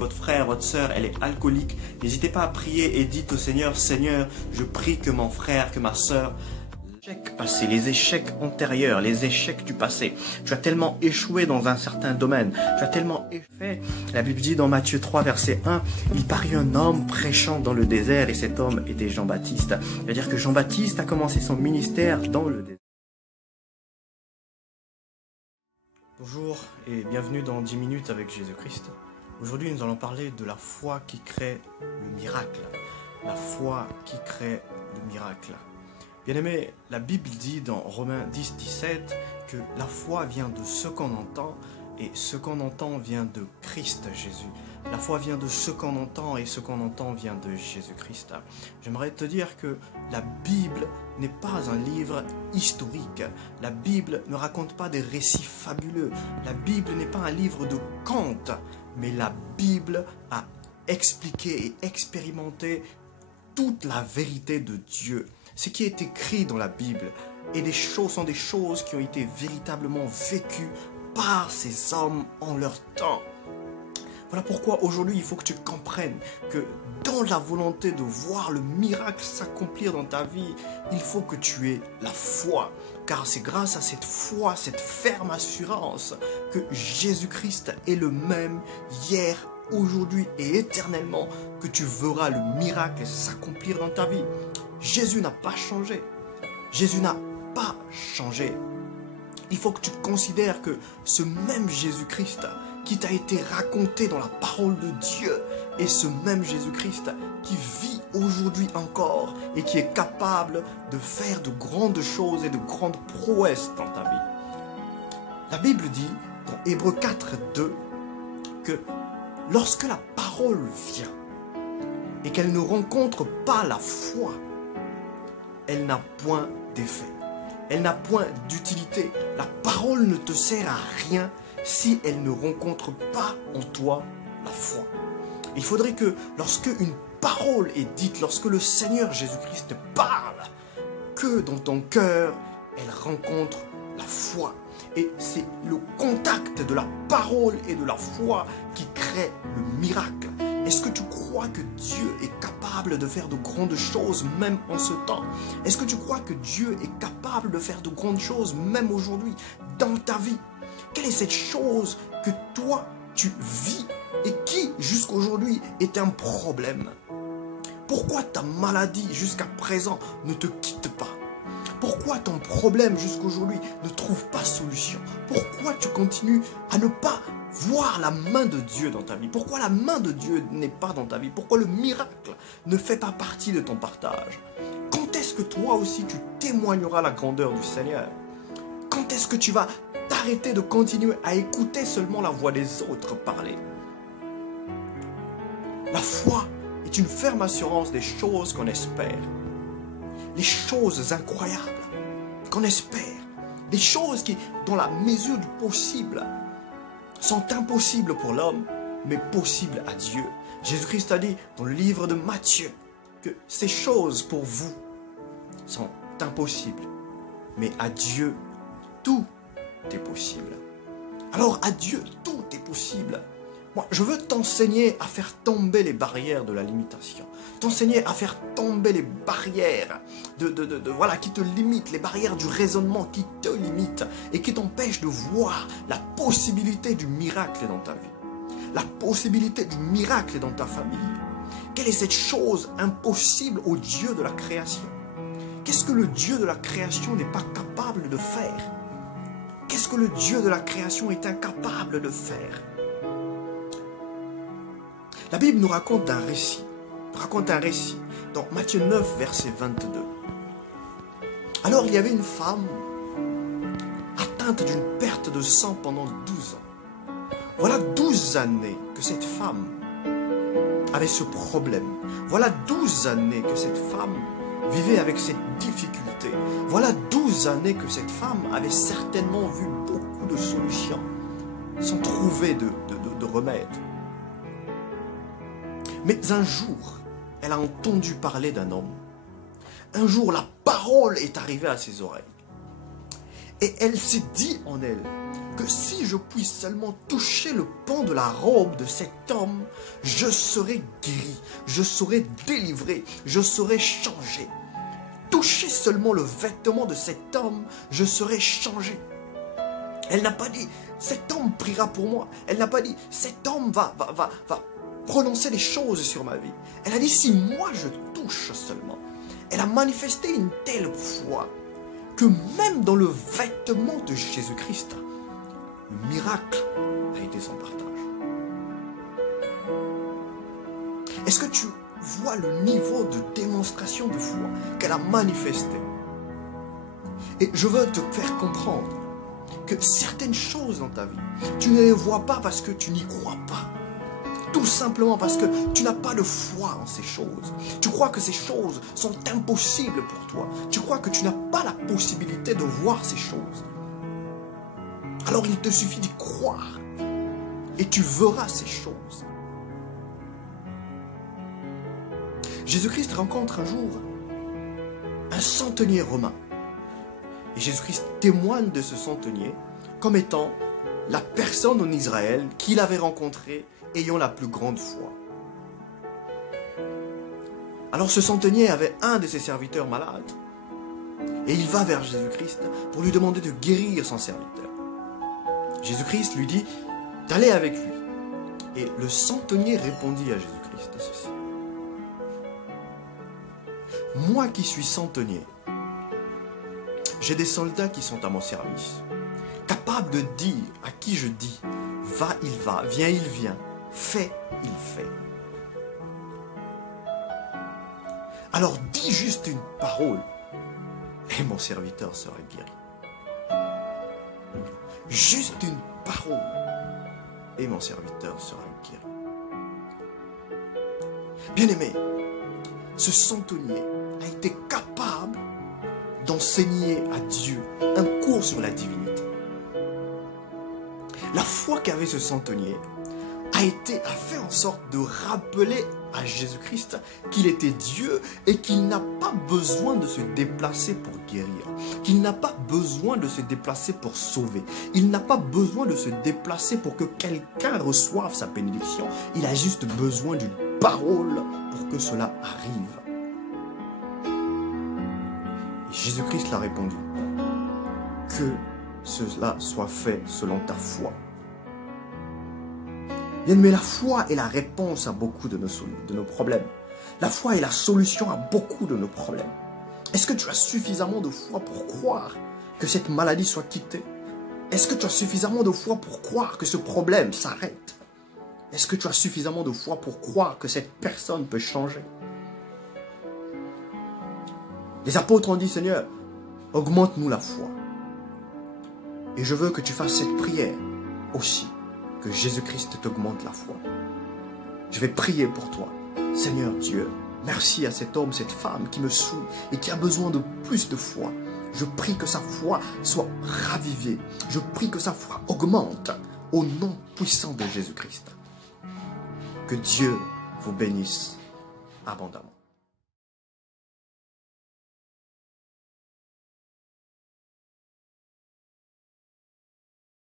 Votre frère, votre sœur, elle est alcoolique. N'hésitez pas à prier et dites au Seigneur, Seigneur, je prie que mon frère, que ma sœur, les échecs passés, les échecs antérieurs, les échecs du passé. Tu as tellement échoué dans un certain domaine. Tu as tellement échoué. La Bible dit dans Matthieu 3, verset 1, il parut un homme prêchant dans le désert et cet homme était Jean-Baptiste. C'est-à-dire que Jean-Baptiste a commencé son ministère dans le désert. Bonjour et bienvenue dans 10 minutes avec Jésus-Christ. Aujourd'hui, nous allons parler de la foi qui crée le miracle. La foi qui crée le miracle. Bien-aimé, la Bible dit dans Romains 10, 17 que la foi vient de ce qu'on entend et ce qu'on entend vient de Christ Jésus. La foi vient de ce qu'on entend et ce qu'on entend vient de Jésus-Christ. J'aimerais te dire que la Bible n'est pas un livre historique. La Bible ne raconte pas des récits fabuleux. La Bible n'est pas un livre de contes, mais la Bible a expliqué et expérimenté toute la vérité de Dieu. Ce qui est écrit dans la Bible et des choses sont des choses qui ont été véritablement vécues par ces hommes en leur temps. Voilà pourquoi aujourd'hui il faut que tu comprennes que dans la volonté de voir le miracle s'accomplir dans ta vie, il faut que tu aies la foi. Car c'est grâce à cette foi, cette ferme assurance que Jésus-Christ est le même hier, aujourd'hui et éternellement que tu verras le miracle s'accomplir dans ta vie. Jésus n'a pas changé. Jésus n'a pas changé. Il faut que tu considères que ce même Jésus-Christ qui t'a été raconté dans la parole de Dieu est ce même Jésus-Christ qui vit aujourd'hui encore et qui est capable de faire de grandes choses et de grandes prouesses dans ta vie. La Bible dit dans Hébreux 4, 2 que lorsque la parole vient et qu'elle ne rencontre pas la foi, elle n'a point d'effet. Elle n'a point d'utilité. La parole ne te sert à rien si elle ne rencontre pas en toi la foi. Il faudrait que lorsque une parole est dite, lorsque le Seigneur Jésus-Christ parle, que dans ton cœur, elle rencontre la foi. Et c'est le contact de la parole et de la foi qui crée le miracle. Est-ce que tu crois que Dieu est capable de faire de grandes choses même en ce temps? Est-ce que tu crois que Dieu est capable de faire de grandes choses même aujourd'hui dans ta vie? Quelle est cette chose que toi tu vis et qui jusqu'aujourd'hui est un problème? Pourquoi ta maladie jusqu'à présent ne te quitte pas? Pourquoi ton problème jusqu'aujourd'hui ne trouve pas solution? Pourquoi tu continues à ne pas voir la main de Dieu dans ta vie? Pourquoi la main de Dieu n'est pas dans ta vie? Pourquoi le miracle ne fait pas partie de ton partage? Quand est-ce que toi aussi tu témoigneras la grandeur du Seigneur? Quand est-ce que tu vas t'arrêter de continuer à écouter seulement la voix des autres parler? La foi est une ferme assurance des choses qu'on espère. Les choses incroyables qu'on espère. Des choses qui, dans la mesure du possible, sont impossibles pour l'homme, mais possibles à Dieu. Jésus-Christ a dit dans le livre de Matthieu que ces choses pour vous sont impossibles, mais à Dieu, tout est possible. Alors à Dieu, tout est possible. Moi, je veux t'enseigner à faire tomber les barrières de la limitation. T'enseigner à faire tomber les barrières voilà, qui te limitent, les barrières du raisonnement qui te limitent et qui t'empêchent de voir la possibilité du miracle dans ta vie. La possibilité du miracle dans ta famille. Quelle est cette chose impossible au Dieu de la création? Qu'est-ce que le Dieu de la création n'est pas capable de faire? Qu'est-ce que le Dieu de la création est incapable de faire? La Bible nous raconte un récit. Dans Matthieu 9, verset 22. Alors il y avait une femme atteinte d'une perte de sang pendant 12 ans. Voilà 12 années que cette femme avait ce problème. Voilà 12 années que cette femme vivait avec cette difficulté. Voilà 12 années que cette femme avait certainement vu beaucoup de solutions sans trouver de remède. Mais un jour, elle a entendu parler d'un homme. Un jour, la parole est arrivée à ses oreilles. Et elle s'est dit en elle que si je puisse seulement toucher le pan de la robe de cet homme, je serai guéri, je serai délivré, je serai changé. Toucher seulement le vêtement de cet homme, je serai changé. Elle n'a pas dit, cet homme priera pour moi. Elle n'a pas dit, cet homme va prononcer des choses sur ma vie. Elle a dit, si moi je touche seulement. Elle a manifesté une telle foi que même dans le vêtement de Jésus-Christ, le miracle a été son partage. Est-ce que tu vois le niveau de démonstration de foi qu'elle a manifesté? Et je veux te faire comprendre que certaines choses dans ta vie, tu ne les vois pas parce que tu n'y crois pas. Tout simplement parce que tu n'as pas de foi en ces choses. Tu crois que ces choses sont impossibles pour toi. Tu crois que tu n'as pas la possibilité de voir ces choses. Alors il te suffit d'y croire et tu verras ces choses. Jésus-Christ rencontre un jour un centenier romain. Et Jésus-Christ témoigne de ce centenier comme étant la personne en Israël qu'il avait rencontrée ayant la plus grande foi. Alors ce centenier avait un de ses serviteurs malade et il va vers Jésus-Christ pour lui demander de guérir son serviteur. Jésus-Christ lui dit d'aller avec lui. Et le centenier répondit à Jésus-Christ ceci. Moi qui suis centenier, j'ai des soldats qui sont à mon service, capables de dire à qui je dis, va, il va, viens, il vient, fais, il fait. Alors dis juste une parole et mon serviteur sera guéri. Juste une parole et mon serviteur sera guéri. Bien-aimé, ce centenier a été capable d'enseigner à Dieu un cours sur la divinité. La foi qu'avait ce centenier a fait en sorte de rappeler à Jésus-Christ qu'il était Dieu et qu'il n'a pas besoin de se déplacer pour guérir, qu'il n'a pas besoin de se déplacer pour sauver, il n'a pas besoin de se déplacer pour que quelqu'un reçoive sa bénédiction, il a juste besoin d'une parole pour que cela arrive. Et Jésus-Christ l'a répondu, que cela soit fait selon ta foi. Bien, mais la foi est la réponse à beaucoup de nos problèmes. La foi est la solution à beaucoup de nos problèmes. Est-ce que tu as suffisamment de foi pour croire que cette maladie soit quittée? Est-ce que tu as suffisamment de foi pour croire que ce problème s'arrête? Est-ce que tu as suffisamment de foi pour croire que cette personne peut changer? Les apôtres ont dit, Seigneur, augmente-nous la foi. Et je veux que tu fasses cette prière aussi, que Jésus-Christ t'augmente la foi. Je vais prier pour toi. Seigneur Dieu, merci à cet homme, cette femme qui me suit et qui a besoin de plus de foi. Je prie que sa foi soit ravivée. Je prie que sa foi augmente au nom puissant de Jésus-Christ. Que Dieu vous bénisse abondamment.